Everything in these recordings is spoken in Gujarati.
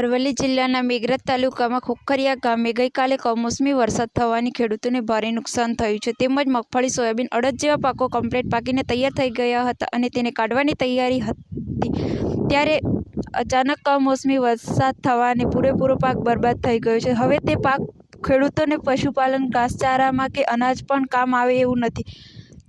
અરવલ્લી જિલ્લાના મેઘરજ તાલુકામાં ખોખરિયા ગામે ગઈકાલે કમોસમી વરસાદ થવાથી ખેડૂતોને ભારે નુકસાન થયું છે. તેમજ મગફળી, સોયાબીન, અડદ જેવા પાકો કમ્પ્લીટ પાકીને તૈયાર થઈ ગયા હતા અને તેને કાઢવાની તૈયારી હતી, ત્યારે અચાનક કમોસમી વરસાદ થવાને પૂરેપૂરો પાક બરબાદ થઈ ગયો છે. હવે તે પાક ખેડૂતોને પશુપાલન, ઘાસચારામાં કે અનાજ પણ કામ આવે એવું નથી.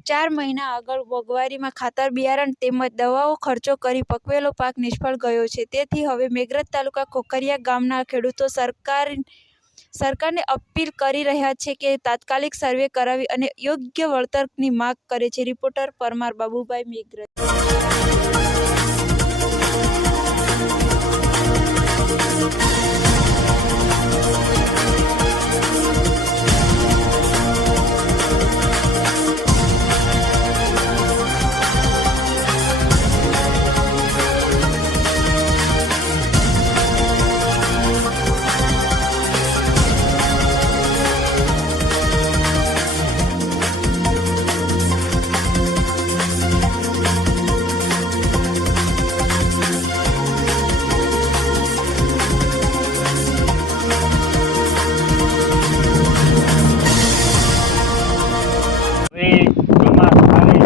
4 મહિના આગળ મોંઘવારીમાં ખાતર, બિયારણ તેમજ દવાઓ ખર્ચો કરી પકવેલો પાક નિષ્ફળ ગયો છે. તેથી હવે મેઘરજ તાલુકા ખોખરિયા ગામના ખેડૂતો સરકારને અપીલ કરી રહ્યા છે કે તાત્કાલિક સર્વે કરાવી અને યોગ્ય વળતરની માંગ કરે છે. રિપોર્ટર પરમાર બાબુભાઈ, મેઘરજ.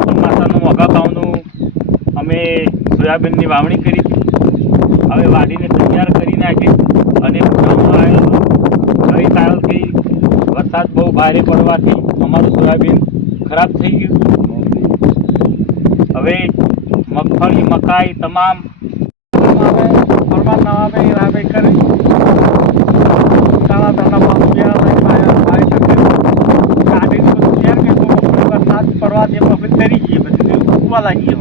ચોમાસાનું મોઘા ભાવનું અમે સોયાબીનની વાવણી કરી હતી. હવે વાડીને તૈયાર કરી નાખી અને ગઈ સાલથી વરસાદ બહુ ભારે પડવાથી અમારું સોયાબીન ખરાબ થઈ ગયું. હવે મગફળી, મકાઈ તમામ કરી પડવાથી મગફળી તરી ગઈ, બધી ઉગવા લાગી.